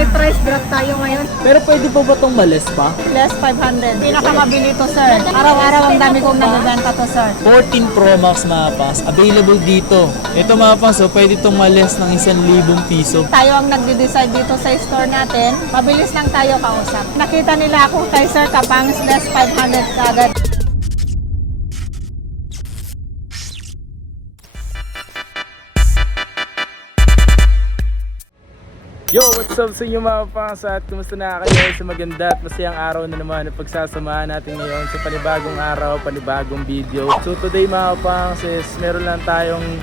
May price drop tayo ngayon. Pero pwede po ba itong malis pa? Less 500. Pinakamabili to, sir. Araw-araw ang dami kong nabibenta to, sir. 14 Pro Max mga pangs, available dito. Ito mga pangs, so pwede itong malis ng 1,000 piso. Tayo ang nagde-decide dito sa store natin. Mabilis lang tayo kausap. Nakita nila ako kay Sir Kapangs, less 500 kagad. Yo, what's up sa inyo mga pangs at kumusta na kayo sa maganda at masayang araw na naman na pagsasamahan natin ngayon sa panibagong araw, panibagong video. So today mga pangs is meron tayong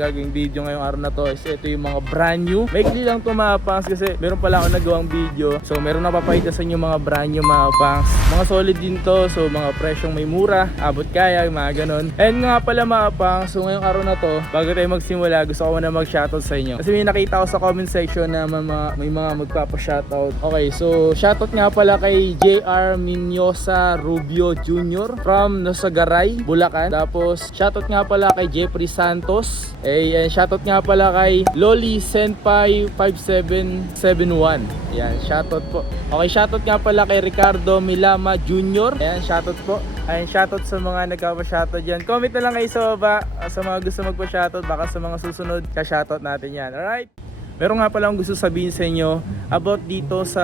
gagawing video ngayong araw na to is ito yung mga brand new. Maikli lang to mga pangs kasi meron pala ako nagawang video. So meron napapakita sa inyo mga brand new mga pangs. Mga solid din to, so mga presyong may mura, abot kaya, mga ganon. And nga pala mga pangs, so ngayong araw na to, bago tayo magsimula, gusto ko na mag-shoutout sa inyo. Kasi may nakita ko sa comment section na may mga magpapa-shoutout. Okay, so shoutout nga pala kay JR Minyosa Rubio Jr. from Nosagaray, Bulacan. Tapos shoutout nga pala kay Jeffrey Santos. Shoutout nga pala kay Loli Senpai 5771. Yan, shoutout po. Okay, shoutout nga pala kay Ricardo Milama Jr. Ayan, shoutout po. Ayan, shoutout sa mga nagpapa-shoutout dyan. Comment na lang kayo sa baba sa mga gusto magpa-shoutout. Baka sa mga susunod, ka-shoutout natin yan. Alright? Meron nga pala akong gusto sabihin sa inyo about dito sa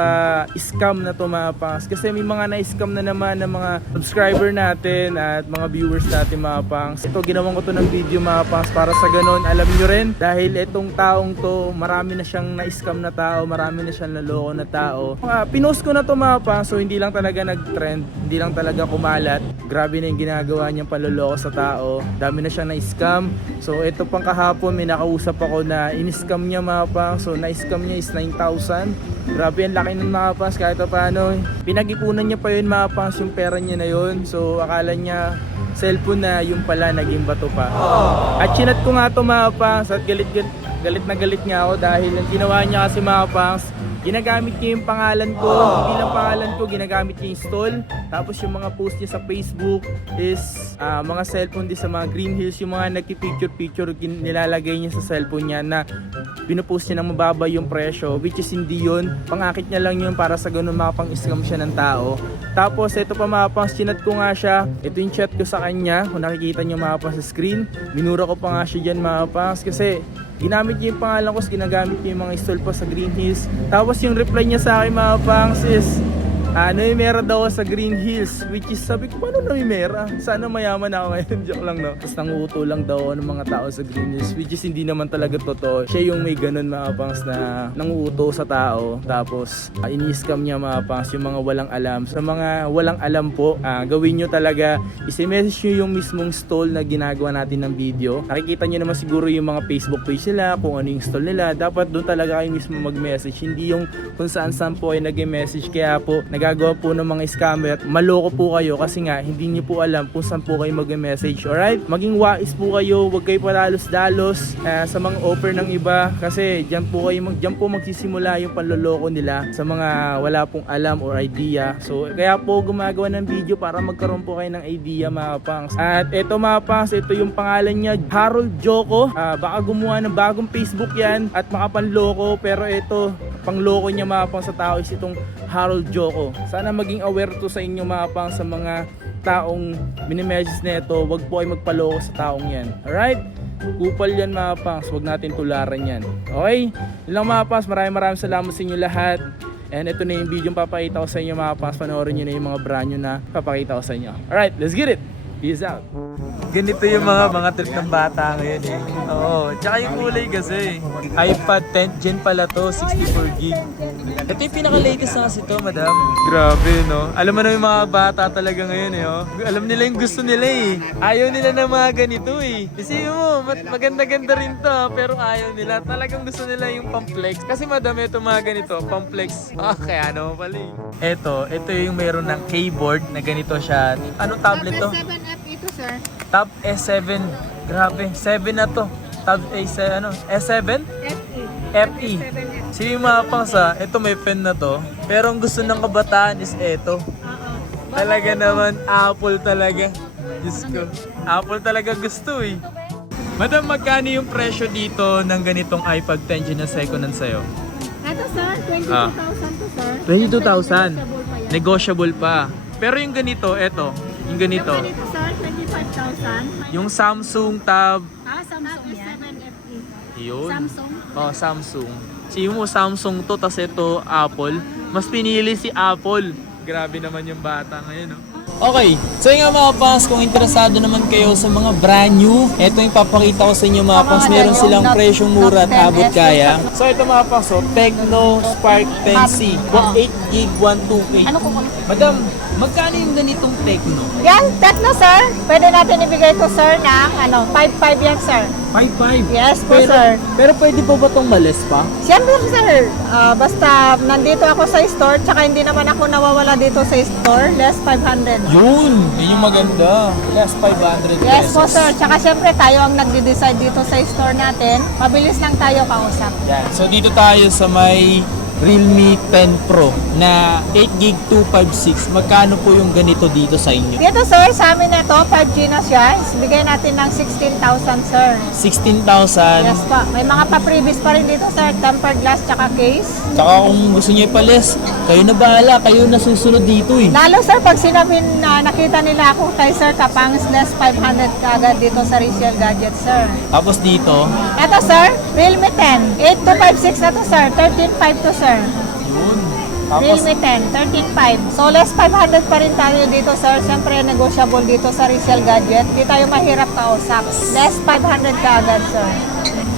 scam na to mga pangs. Kasi may mga na-scam na naman ng mga subscriber natin at mga viewers natin mga pangs. Ito, ginawan ko to ng video mga pangs para sa ganun. Alam nyo rin, dahil itong taong to, marami na siyang na-scam na tao, marami na siyang naloko na tao. Pinost ko na to mga pangs, so hindi lang talaga nag-trend, hindi lang talaga kumalat. Grabe na yung ginagawa niyang panloloko sa tao. Dami na siyang na-scam. So ito pang kahapon, may nakausap ako na in-scam niya mga pangs. So na-scam niya is 9,000. Grabe ang laki ng mga pangs, kahit paano. Pinag-ipunan niya pa yun mga pangs, yung pera niya na yun. So akala niya cellphone na, yung pala naging bato pa. At chinat ko nga to mga pangs at galit na galit nga ako dahil ang ginawa niya kasi mga pangs, ginagamit niya yung pangalan ko, bilang pangalan ko, ginagamit niya yung stall. Tapos yung mga post niya sa Facebook is mga cellphone din sa mga Green Hills, yung mga nagki-picture nilalagay niya sa cellphone niya na pinupost niya ng mababa yung presyo, which is hindi yun. Pangakit niya lang yun para sa ganun makapang-scam siya ng tao. Tapos ito pa mga pangs, chinat ko nga siya. Ito yung chat ko sa kanya, kung nakikita niyo mga pangs sa screen. Minura ko pa nga siya dyan mga pangs kasi ginamit niya yung pangalan ko, ginagamit niya yung mga stall pa sa Green Hills. Tapos yung reply niya sa akin mga pangs is namimera daw sa Green Hills, which is sabi ko, paano namimera? Sana mayaman ako ngayon. Joke lang, no? Tapos nanguuto lang daw ng mga tao sa Green Hills, which is hindi naman talaga totoo. Siya yung may ganun mga pangs na nanguuto sa tao. Tapos ini-scam niya mga pangs yung mga walang alam. Sa mga walang alam po, gawin nyo talaga, isi-message nyo yung mismong stall na ginagawa natin ng video. Nakikita nyo naman siguro yung mga Facebook page nila, kung ano yung stall nila. Dapat doon talaga kayo mismo mag-message, hindi yung kung saan-saan po ay nag-message. Kaya po nagagawa po ng mga scammer, maloko po kayo kasi nga hindi niyo po alam kung saan po kayo mag-message. Alright? Maging wais po kayo, huwag kayo palalos-dalos sa mga offer ng iba kasi diyan po magsisimula yung panloloko nila sa mga wala pong alam or idea. So kaya po gumagawa ng video para magkaroon po kayo ng idea mga pangs. At ito mga pangs, ito yung pangalan niya, Harold Joko. Baka gumawa ng bagong Facebook yan at makapanloko, pero ito pangloko niya mga pangs sa tao is itong Harold Joko. Sana maging aware to sa inyo mga pangs, sa mga taong minimessage na ito. Wag po ay magpaloko sa taong yan. Alright? Kupal yan mga pangs, wag natin tularan yan. Okay? Yun lang mga pangs, maraming salamat sa inyo lahat. And ito na yung video yung papakita ko sa inyo mga pangs. Panoorin nyo na yung mga brand new na papakita ko sa inyo. Alright, let's get it! Peace out! Ganito yung mga trip ng bata ngayon eh. Oo, tsaka yung kulay kasi. iPad 10th Gen pala to, 64GB. Ito yung pinaka-latest na kasi to, madam. Grabe, no? Alam mo na yung mga bata talaga ngayon eh, oh. Alam nila yung gusto nila eh. Ayaw nila na mga ganito eh. Kasi mo, maganda-ganda rin to, pero ayaw nila. Talagang gusto nila yung pamplex. Kasi madam, ito mga ganito, pamplex. Kaya ano pala eh. Ito yung meron ng keyboard na ganito siya. Anong tablet to? Tab S7F ito, sir. Tab S7. Grabe, 7 na to. Tab S7, S7? FE. Sige mga pangs, ito may pen na to. Pero ang gusto ng kabataan is ito. Talaga naman, Apple talaga. Diyos ko. Apple talaga gusto eh. Madam, magkano yung presyo dito ng ganitong iPad 10 Gen na second hand sa'yo? Ito sir, 22,000 to sir. 22,000. Negotiable pa. Pero yung ganito, eto. Yung ganito. Yung ganito sir, 25,000. Yung Samsung Tab. Samsung yan. 7FE. Yun. Samsung. Oh, Samsung. Sige mo, Samsung to, tas ito, Apple. Mas pinili si Apple. Grabe naman yung bata ngayon, no? Okay, so yung mga pangs, kung interesado naman kayo sa mga brand new, ito yung papakita ko sa inyo mga pangs. Meron silang presyong mura at abot kaya. So ito mga pangs, so, Tecno Spark 10C. 8GB 128. Ano ko? Madam, magkano yung ganitong Tecno? Yan, Tecno sir. Pwede natin ibigay to sir ng 5,500 yan sir. 5.5. Yes po sir. Pero pwede po ba itong malis pa? Siyempre sir, basta nandito ako sa store, tsaka hindi naman ako nawawala dito sa store, less 500. Yun yung maganda. Less 500 pesos. Yes po sir, tsaka siyempre tayo ang nagde-decide dito sa store natin. Mabilis lang tayo kausap. Yan. So dito tayo sa may Realme 10 Pro na 8GB 256. Magkano po yung ganito dito sa inyo? Dito sir, sa amin na to, 5G na siya. Bigay natin ng 16,000 sir. 16,000. Yes po. May mga pa-previous pa rin dito sir, tempered glass tsaka case. Tsaka kung gusto niyo ipalis, kayo na bahala. Kayo na susunod dito eh. Lalo sir, pag sinabi na nakita nila ako kay Sir Kapangs, less 500 kagad dito sa resale gadget sir. Tapos dito, Ito sir, Realme 10, 8256 na to sir, 13.5 to sir. yun. Tapos, Realme 10, 13.5. So less 500 pa rin tayo dito sir. Siyempre negotiable dito sa resale gadget. Di tayo mahirap kausap. Less 500 kaagad sir.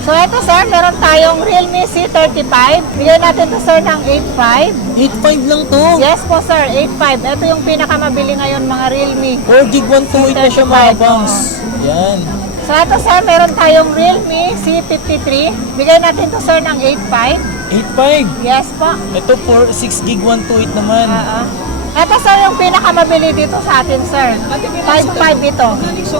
So ito sir, meron tayong Realme C35. Bigyan natin to sir ng 8.5. 8.5 lang to. Yes po sir, 8.5. Ito yung pinakamabili ngayon mga Realme. 4GB 128 na siya mga bangs. Yan. So ito sir, meron tayong Realme C53. Bigyan natin to sir ng 8.5. 8.5. Yes po. Ito 6GB 128 naman. Ito sir, yung pinakamabili dito sa atin sir. 5.5 ito.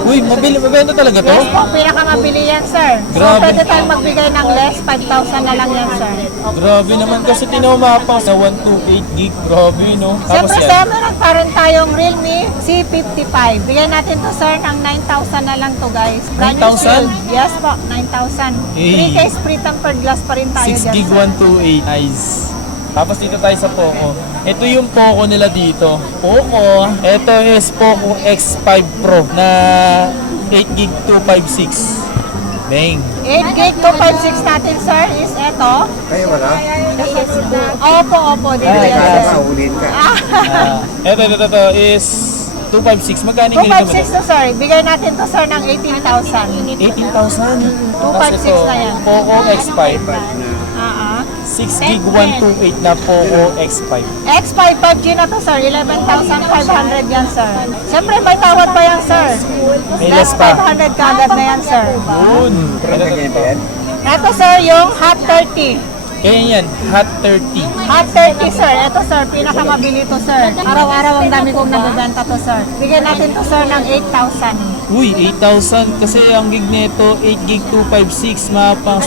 Uy, mabenta talaga to? Yes po, pinakamabili yan sir. So Grabe. pwede tayong magbigay ng less, 5,000 na lang yan sir. Grabe naman kasi tinumapa sa 128GB. Grabe, no? Tapos Siyempre yan. sir, meron pa rin tayong Realme C55. Bigyan natin to sir ng 9,000 na lang to guys. Brand new 9,000? shield. Yes po, 9,000. Hey. 3 case free tempered glass pa rin tayo 6GB dyan sir. 128. Nice. Tapos dito tayo sa Poco. Ito yung Poco nila dito. Poco. Ito is Poco X5 Pro na 8GB 256. Bang. 8 gig 256 natin sir is ito. Ay, wala. Opo, dito yan sir. Nakaulit ka. Ito is 256. Magkano yung ganito? 256 to sir. Bigay natin to sir ng 18,000. 18,000. 256 na yan. Poco X5. 6GB 128 na Poco X5. X5 5G na to sir, 11,500 yan sir. Siyempre may tawad pa yan sir. May Less less pa. 500 kagad na yan sir. Yun. Ito sir, yung Hot 30. Kaya yan, Hot 30. Hot 30 sir, ito sir, pinakamabili to sir. Araw-araw ang dami kong nabibenta to sir. Bigyan natin to sir ng 8,000. Uy, 8,000 kasi ang gig nito 8GB 256 mga pangs.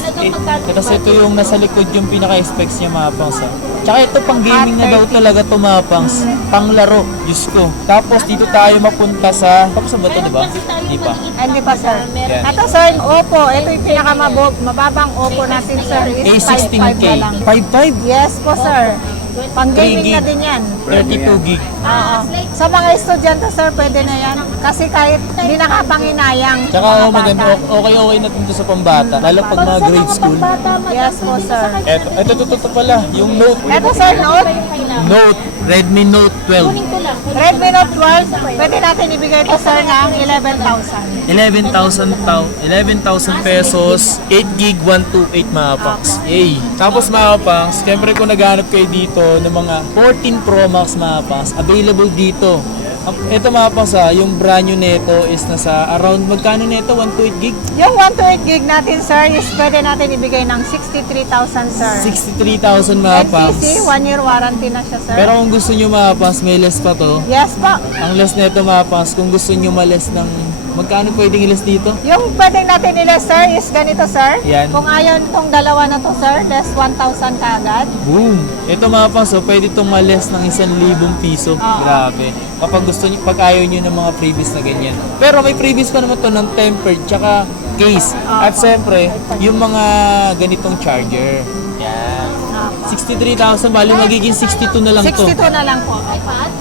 Kasi ito yung nasa likod yung pinaka-specs niya mga pangs. Tsaka ito pang gaming na daw talaga to mga pangs. Pang laro, Diyos ko. Tapos dito tayo mapunta sa... Tapos sa ba ito, diba? Hindi pa. Ay, hindi pa sir. Yan. Ito sir, Oppo. Ito yung pinakamababang Oppo natin sir is 5,500 A16K. na lang. 5.5? Yes po sir. Pang 3 gaming gig. na din yan. 32GB. Oo. Sa mga estudyante sir, pwede na yan. Kasi kahit hindi nakapanginayang. Tsaka mga maganda, bata. okay na dito sa pambata. Lalo pag mga grade school. Yes po sir. Ito pala, yung Note. Ito sir, Note. Note, Redmi Note 12. Redmi Note 12, pwede natin ibigay to sir ng 11,000. 11,000 pesos, 8GB 128 mga pangs. Yay! Tapos mga pangs, siyempre kung naghanap kayo dito ng mga 14 Pro Max mga pangs, available dito. Ito mga pangs yung brand new nito is nasa around, magkano nito? 128GB? Yung 128 gig natin sir is pwede natin ibigay ng 63,000 sir. 63,000 mga pangs. NTC, 1 year warranty na siya sir. Pero kung gusto nyo mga pangs, may less pa to. Yes po. Ang less nito mga pangs, kung gusto nyo ma-less ng, magkano pwedeng i-less dito? Yung pwedeng natin i-less sir is ganito sir. Yan. Kung ayaw nitong dalawa na to sir, less 1,000 kaagad. Boom! Ito mga pangs, pwede itong ma-less ng 1,000 piso. Grabe. Kapag gusto nyo, pag ayaw nyo ng mga previous na ganyan. Pero may previous pa naman to ng tempered, tsaka case. At siyempre, yung mga ganitong charger. Yan. 63,000, bali magiging 62 na lang to. 62 na lang po.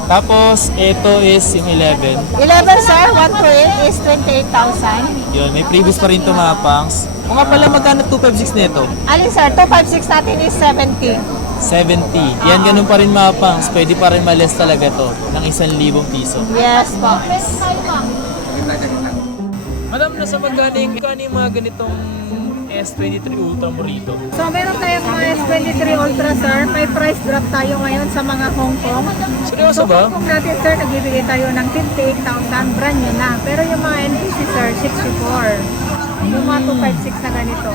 Tapos, ito is yung 11. 11 sir, 128 is 28,000. Yun, may previous pa rin to mga pangs. O nga pala, magkano 256 nito? Alin sir, 256 natin is 70. 70. Yan, ganun pa rin mga pangs. Pwede pa rin ma-less talaga to ng 1,000 piso. Yes po. Madam, nasa magkano yung mga ganitong S23 Ultra mo rito? So meron tayong mga S23 Ultra sir. May price drop tayo ngayon sa mga Hong Kong. Seryoso ba? Kung natin sir, nagbibigay tayo ng 58,000, brand new na. Pero yung mga NPC sir, 64. Yung mga 256 na ganito.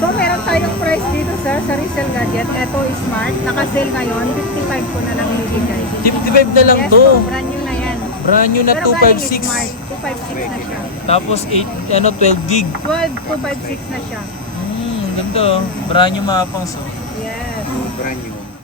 So meron tayong price dito sir sa resale gadget. Ito is smart. Naka-sale ngayon, 55 ko na lang bibigay. 55 na lang Yes to. po, brand new na yan. Brand new na Pero galing is 256. smart. 256 na siya. Tapos 12 gig. 12, 256 na siya. Ganda oh. Brand new mga pangs oh. Yes. Brand new.